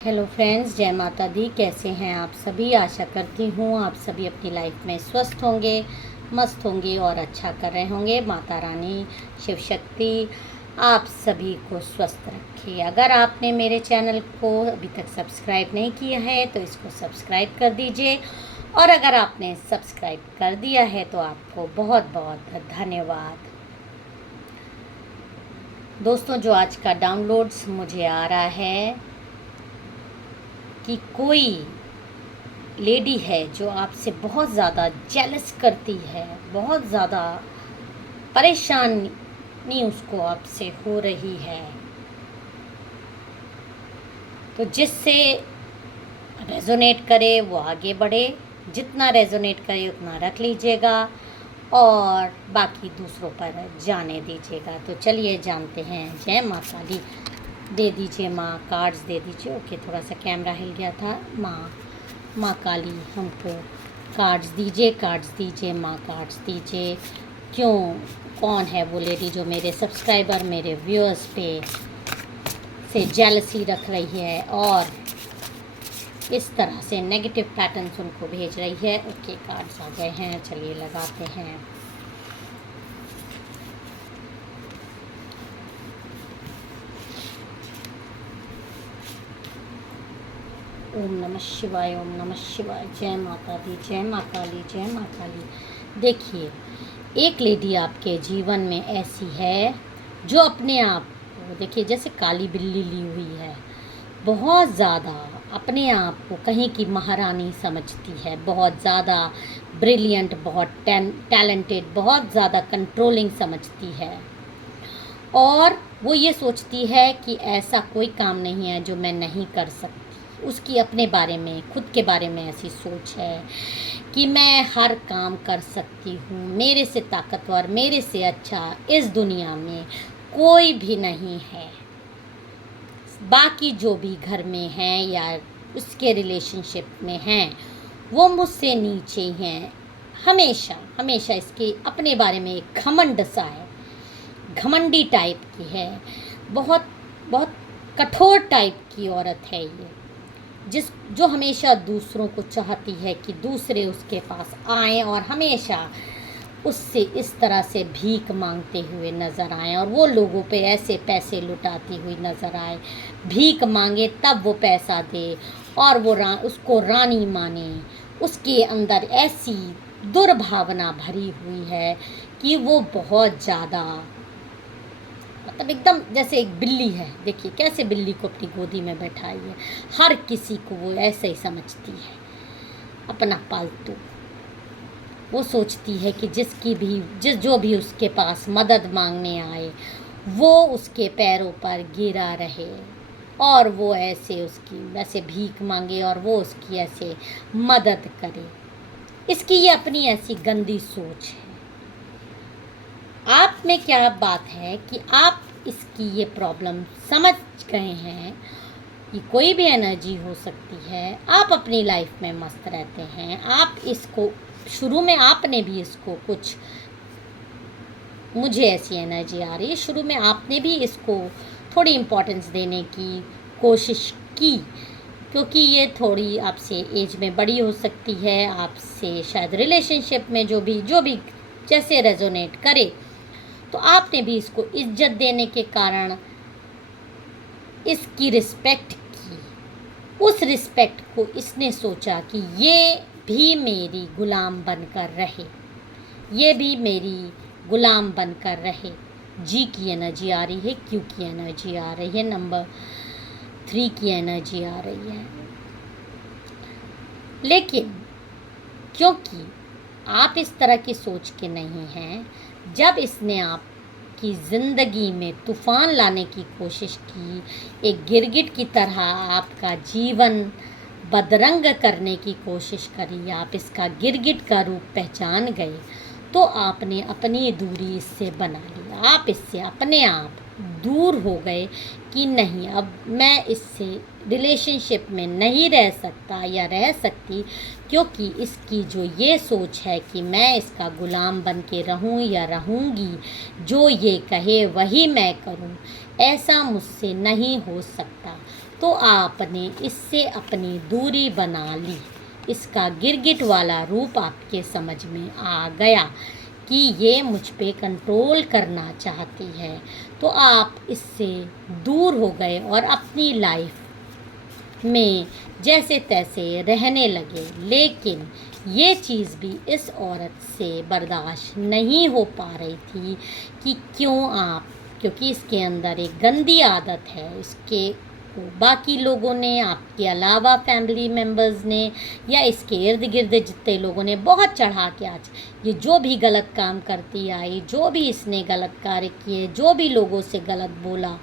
Hello friends, जय माता दी। कैसे हैं आप सभी? आशा करती हूँ आप सभी अपनी लाइफ में स्वस्थ होंगे, मस्त होंगे और अच्छा कर रहे होंगे। माता रानी शिव शक्ति आप सभी को स्वस्थ रखे। अगर आपने मेरे चैनल को अभी तक सब्सक्राइब नहीं किया है तो इसको सब्सक्राइब कर दीजिए, और अगर आपने सब्सक्राइब कर दिया है तो आपको बहुत बहुत धन्यवाद। दोस्तों, जो आज का डाउनलोड्स मुझे आ रहा है कि कोई लेडी है जो आपसे बहुत ज़्यादा जेलस करती है, बहुत ज़्यादा परेशानी उसको आपसे हो रही है, तो जिससे रेजोनेट करे वो आगे बढ़े, जितना रेजोनेट करे उतना रख लीजिएगा और बाकी दूसरों पर जाने दीजिएगा। तो चलिए जानते हैं। जय माता दी। दे दीजिए माँ, कार्ड्स दे दीजिए। ओके, थोड़ा सा कैमरा हिल गया था। माँ काली हमको कार्ड्स दीजिए, कार्ड्स दीजिए माँ, कार्ड्स दीजिए। क्यों, कौन है वो लेडी जो मेरे सब्सक्राइबर, मेरे व्यूअर्स पे से जेलसी रख रही है और इस तरह से नेगेटिव पैटर्न्स उनको भेज रही है? ओके, कार्ड्स आ गए हैं, चलिए लगाते हैं। ओम नमः शिवाय, ओम नमः शिवाय। जय माता दी, जय माँ काली, जय माँ काली। देखिए, एक लेडी आपके जीवन में ऐसी है जो अपने आप को, देखिए जैसे काली बिल्ली ली हुई है, बहुत ज़्यादा अपने आप को कहीं की महारानी समझती है, बहुत ज़्यादा ब्रिलियंट, बहुत टैलेंटेड, बहुत ज़्यादा कंट्रोलिंग समझती है, और वो ये सोचती है कि ऐसा कोई काम नहीं है जो मैं नहीं कर सकती। उसकी अपने बारे में, खुद के बारे में ऐसी सोच है कि मैं हर काम कर सकती हूँ, मेरे से ताकतवर, मेरे से अच्छा इस दुनिया में कोई भी नहीं है। बाकी जो भी घर में हैं या उसके रिलेशनशिप में हैं वो मुझसे नीचे हैं। हमेशा हमेशा इसके अपने बारे में एक घमंड सा है, घमंडी टाइप की है, बहुत बहुत कठोर टाइप की औरत है ये, जो हमेशा दूसरों को चाहती है कि दूसरे उसके पास आएं और हमेशा उससे इस तरह से भीख मांगते हुए नज़र आएं, और वो लोगों पे ऐसे पैसे लुटाती हुई नज़र आए। भीख मांगे तब वो पैसा दे और वो उसको रानी माने। उसके अंदर ऐसी दुर्भावना भरी हुई है कि वो बहुत ज़्यादा, मतलब एकदम जैसे एक बिल्ली है। देखिए कैसे बिल्ली को अपनी गोदी में बैठाई है, हर किसी को वो ऐसे ही समझती है, अपना पालतू। वो सोचती है कि जो भी उसके पास मदद मांगने आए वो उसके पैरों पर गिरा रहे, और वो ऐसे उसकी वैसे भीख मांगे और वो उसकी ऐसे मदद करे। इसकी ये अपनी ऐसी गंदी सोच है। आप में क्या बात है कि आप इसकी ये प्रॉब्लम समझ गए हैं कि कोई भी एनर्जी हो सकती है। आप अपनी लाइफ में मस्त रहते हैं। आप इसको शुरू में, आपने भी इसको कुछ, मुझे ऐसी एनर्जी आ रही है, शुरू में आपने भी इसको थोड़ी इम्पोर्टेंस देने की कोशिश की, क्योंकि ये थोड़ी आपसे एज में बड़ी हो सकती है, आपसे शायद रिलेशनशिप में जो भी जैसे रेजोनेट करे, तो आपने भी इसको इज्जत देने के कारण इसकी रिस्पेक्ट की। उस रिस्पेक्ट को इसने सोचा कि ये भी मेरी गुलाम बनकर रहे, ये भी मेरी गुलाम बनकर रहे। जी की एनर्जी आ रही है, क्यू की एनर्जी आ रही है, नंबर 3 की एनर्जी आ रही है। लेकिन क्योंकि आप इस तरह की सोच के नहीं हैं, जब इसने आपकी ज़िंदगी में तूफ़ान लाने की कोशिश की, एक गिरगिट की तरह आपका जीवन बदरंग करने की कोशिश करी, आप इसका गिरगिट का रूप पहचान गए, तो आपने अपनी दूरी इससे बना ली। आप इससे अपने आप दूर हो गए कि नहीं, अब मैं इससे रिलेशनशिप में नहीं रह सकता या रह सकती, क्योंकि इसकी जो ये सोच है कि मैं इसका गुलाम बन के रहूँ या रहूँगी, जो ये कहे वही मैं करूँ, ऐसा मुझसे नहीं हो सकता। तो आपने इससे अपनी दूरी बना ली। इसका गिरगिट वाला रूप आपके समझ में आ गया कि ये मुझ पे कंट्रोल करना चाहती है, तो आप इससे दूर हो गए और अपनी लाइफ में जैसे तैसे रहने लगे। लेकिन ये चीज़ भी इस औरत से बर्दाश्त नहीं हो पा रही थी कि क्योंकि इसके अंदर एक गंदी आदत है। इसके को बाकी लोगों ने, आपके अलावा फैमिली मेम्बर्स ने या इसके इर्द गिर्द जितने लोगों ने बहुत चढ़ा के आज ये जो भी गलत काम करती आई, जो भी इसने गलत कार्य किए, जो भी लोगों से गलत बोला,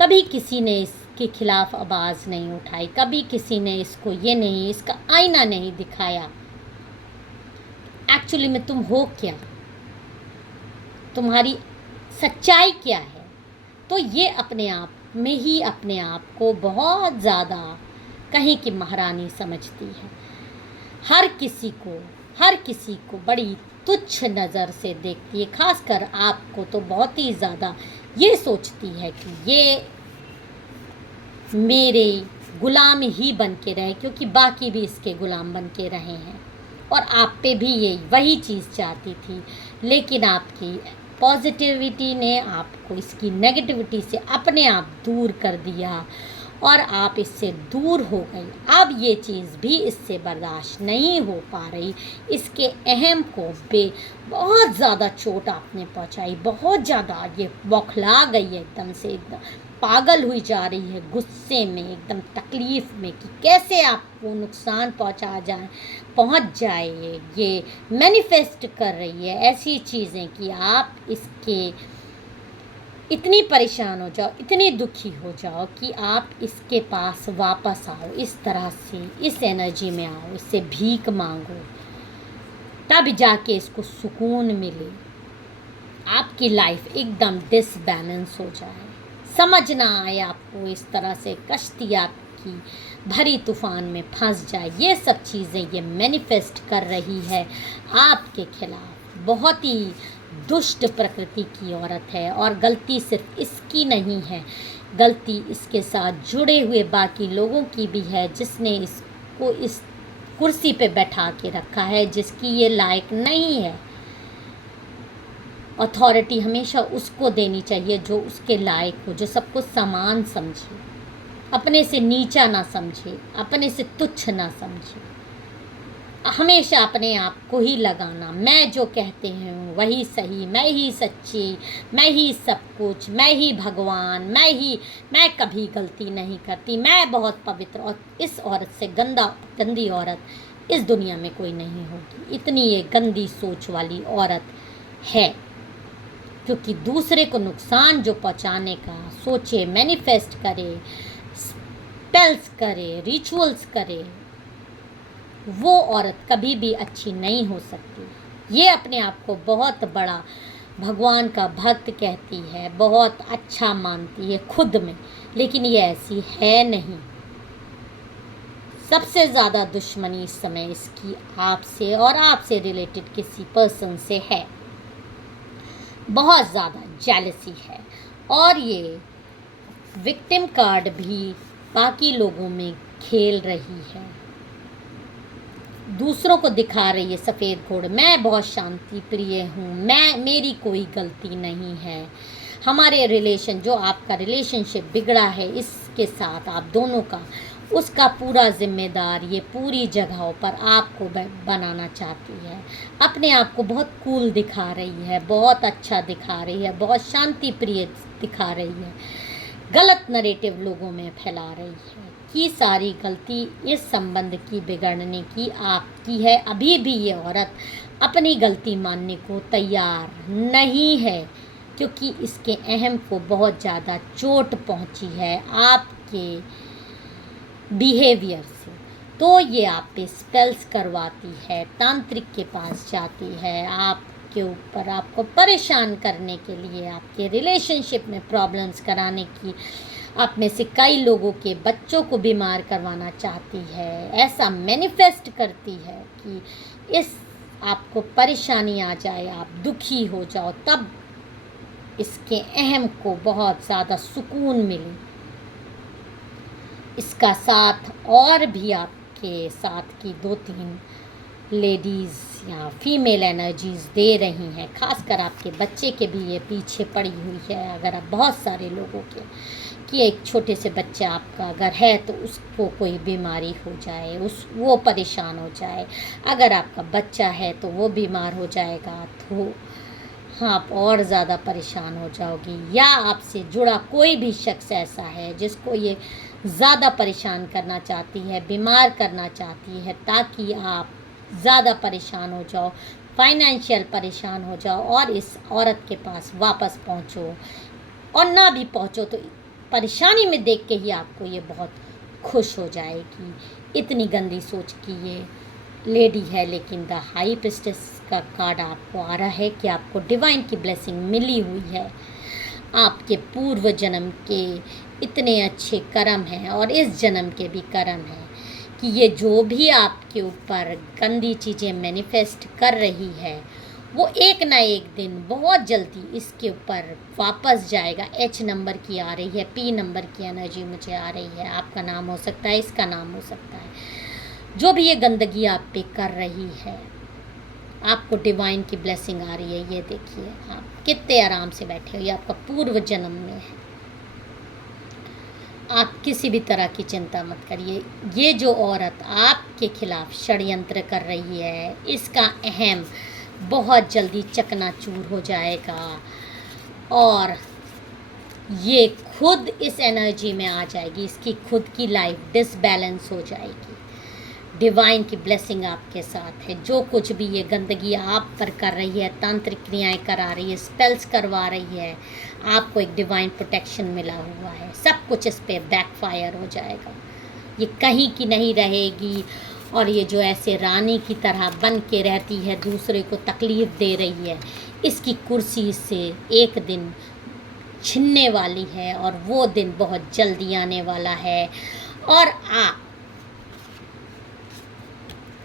कभी किसी ने इसके खिलाफ आवाज़ नहीं उठाई, कभी किसी ने इसको इसका आईना नहीं दिखाया। एक्चुअली में तुम हो क्या, तुम्हारी सच्चाई क्या है। तो ये अपने आप में ही अपने आप को बहुत ज़्यादा कहीं की महारानी समझती है। हर किसी को बड़ी तुच्छ नज़र से देखती है। खासकर आपको तो बहुत ही ज़्यादा ये सोचती है कि ये मेरे गुलाम ही बन के रहे, क्योंकि बाकी भी इसके गुलाम बन के रहे हैं। और आप पे भी ये वही चीज़ चाहती थी, लेकिन आपकी पॉजिटिविटी ने आपको इसकी नेगेटिविटी से अपने आप दूर कर दिया और आप इससे दूर हो गई। अब ये चीज़ भी इससे बर्दाश्त नहीं हो पा रही। इसके अहम को बहुत ज़्यादा चोट आपने पहुंचाई, बहुत ज़्यादा ये बौखला गई है, एकदम से एकदम पागल हुई जा रही है, गुस्से में, एकदम तकलीफ़ में कि कैसे आपको नुकसान पहुंच जाए। ये मैनिफेस्ट कर रही है ऐसी चीज़ें कि आप इसके इतनी परेशान हो जाओ, इतनी दुखी हो जाओ कि आप इसके पास वापस आओ, इस तरह से इस एनर्जी में आओ, इससे भीख मांगो, तब जाके इसको सुकून मिले। आपकी लाइफ एकदम डिसबैलेंस हो जाए, समझ ना आए आपको, इस तरह से कश्ती आपकी भरी तूफान में फंस जाए। ये सब चीज़ें ये मैनिफेस्ट कर रही है आपके खिलाफ। बहुत ही दुष्ट प्रकृति की औरत है और गलती सिर्फ इसकी नहीं है, गलती इसके साथ जुड़े हुए बाकी लोगों की भी है, जिसने इसको इस कुर्सी पे बैठा के रखा है जिसकी ये लायक नहीं है। अथॉरिटी हमेशा उसको देनी चाहिए जो उसके लायक हो, जो सबको समान समझे, अपने से नीचा ना समझे, अपने से तुच्छ ना समझे। हमेशा अपने आप को ही लगाना, मैं जो कहते हैं वही सही, मैं ही सच्ची, मैं ही सब कुछ, मैं ही भगवान, मैं कभी गलती नहीं करती, मैं बहुत पवित्र। और इस औरत से गंदी औरत इस दुनिया में कोई नहीं होगी। इतनी ये गंदी सोच वाली औरत है, क्योंकि दूसरे को नुकसान जो पहुंचाने का सोचे, मैनिफेस्ट करे, स्पेल्स करे, रिचुअल्स करे, वो औरत कभी भी अच्छी नहीं हो सकती। ये अपने आप को बहुत बड़ा भगवान का भक्त कहती है, बहुत अच्छा मानती है खुद में, लेकिन ये ऐसी है नहीं। सबसे ज़्यादा दुश्मनी इस समय इसकी आपसे और आपसे रिलेटेड किसी पर्सन से है। बहुत ज़्यादा जेलसी है और ये विक्टिम कार्ड भी बाकी लोगों में खेल रही है, दूसरों को दिखा रही है सफ़ेद घोड़, मैं बहुत शांति प्रिय हूँ, मेरी कोई गलती नहीं है। हमारे रिलेशन, जो आपका रिलेशनशिप बिगड़ा है इसके साथ आप दोनों का, उसका पूरा जिम्मेदार ये पूरी जगहों पर आपको बनाना चाहती है। अपने आप को बहुत कूल दिखा रही है, बहुत अच्छा दिखा रही है, बहुत शांति प्रिय दिखा रही है, गलत नरेटिव लोगों में फैला रही है कि सारी गलती इस संबंध की बिगड़ने की आपकी है। अभी भी ये औरत अपनी गलती मानने को तैयार नहीं है, क्योंकि इसके अहम को बहुत ज़्यादा चोट पहुंची है आपके बिहेवियर से। तो ये आप पे स्पेल्स करवाती है, तांत्रिक के पास जाती है, आपके ऊपर आपको परेशान करने के लिए, आपके रिलेशनशिप में प्रॉब्लम्स कराने की, आप में से कई लोगों के बच्चों को बीमार करवाना चाहती है। ऐसा मैनिफेस्ट करती है कि इस आपको परेशानी आ जाए, आप दुखी हो जाओ, तब इसके अहम को बहुत ज़्यादा सुकून मिले। इसका साथ और भी आपके साथ की 2-3 लेडीज़ या फीमेल एनर्जीज़ दे रही हैं, खासकर आपके बच्चे के भी ये पीछे पड़ी हुई है। अगर आप बहुत सारे लोगों के कि एक छोटे से बच्चा आपका अगर है तो उसको कोई बीमारी हो जाए, वो परेशान हो जाए, अगर आपका बच्चा है तो वो बीमार हो जाएगा तो हाँ आप और ज़्यादा परेशान हो जाओगी। या आपसे जुड़ा कोई भी शख्स ऐसा है जिसको ये ज़्यादा परेशान करना चाहती है, बीमार करना चाहती है, ताकि आप ज़्यादा परेशान हो जाओ, फाइनेंशियल परेशान हो जाओ और इस औरत के पास वापस पहुँचो, और ना भी पहुँचो तो परेशानी में देख के ही आपको ये बहुत खुश हो जाएगी। इतनी गंदी सोच की ये लेडी है। लेकिन द हाई प्रिस्टेस का कार्ड आपको आ रहा है कि आपको डिवाइन की ब्लेसिंग मिली हुई है। आपके पूर्व जन्म के इतने अच्छे कर्म हैं और इस जन्म के भी कर्म हैं कि ये जो भी आपके ऊपर गंदी चीज़ें मैनिफेस्ट कर रही है वो एक ना एक दिन बहुत जल्दी इसके ऊपर वापस जाएगा। H नंबर की आ रही है, P नंबर की एनर्जी मुझे आ रही है। आपका नाम हो सकता है, इसका नाम हो सकता है। जो भी ये गंदगी आप पे कर रही है, आपको डिवाइन की ब्लेसिंग आ रही है। ये देखिए आप कितने आराम से बैठे हो, ये आपका पूर्व जन्म में है। आप किसी भी तरह की चिंता मत करिए। ये जो औरत आपके खिलाफ षड्यंत्र कर रही है, इसका अहम बहुत जल्दी चकनाचूर हो जाएगा और ये खुद इस एनर्जी में आ जाएगी। इसकी खुद की लाइफ डिसबैलेंस हो जाएगी। डिवाइन की ब्लेसिंग आपके साथ है। जो कुछ भी ये गंदगी आप पर कर रही है, तांत्रिक क्रियाएं करा रही है, स्पेल्स करवा रही है, आपको एक डिवाइन प्रोटेक्शन मिला हुआ है। सब कुछ इस पे बैकफायर हो जाएगा। ये कहीं की नहीं रहेगी। और ये जो ऐसे रानी की तरह बन के रहती है, दूसरे को तकलीफ़ दे रही है, इसकी कुर्सी से एक दिन छिनने वाली है और वो दिन बहुत जल्दी आने वाला है। और आप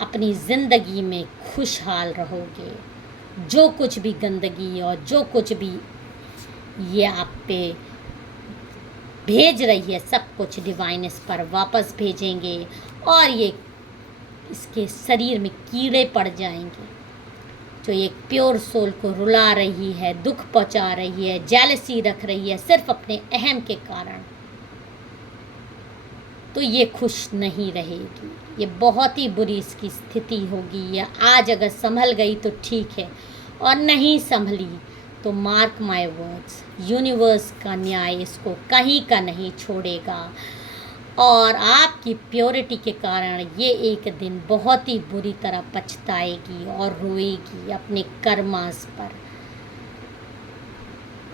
अपनी ज़िंदगी में खुशहाल रहोगे। जो कुछ भी गंदगी और जो कुछ भी ये आप पे भेज रही है, सब कुछ डिवाइन इस पर वापस भेजेंगे और ये इसके शरीर में कीड़े पड़ जाएंगे जो एक प्योर सोल को रुला रही है, दुख पहुंचा रही है, जेलसी रख रही है सिर्फ अपने अहम के कारण। तो ये खुश नहीं रहेगी। ये बहुत ही बुरी इसकी स्थिति होगी। या आज अगर संभल गई तो ठीक है, और नहीं संभली तो मार्क माय वर्ड्स, यूनिवर्स का न्याय इसको कहीं का नहीं छोड़ेगा। और आपकी प्योरिटी के कारण ये एक दिन बहुत ही बुरी तरह पछताएगी और रोएगी अपने कर्मास पर।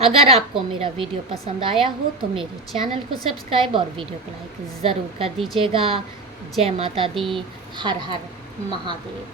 अगर आपको मेरा वीडियो पसंद आया हो तो मेरे चैनल को सब्सक्राइब और वीडियो को लाइक ज़रूर कर दीजिएगा। जय माता दी, हर हर महादेव।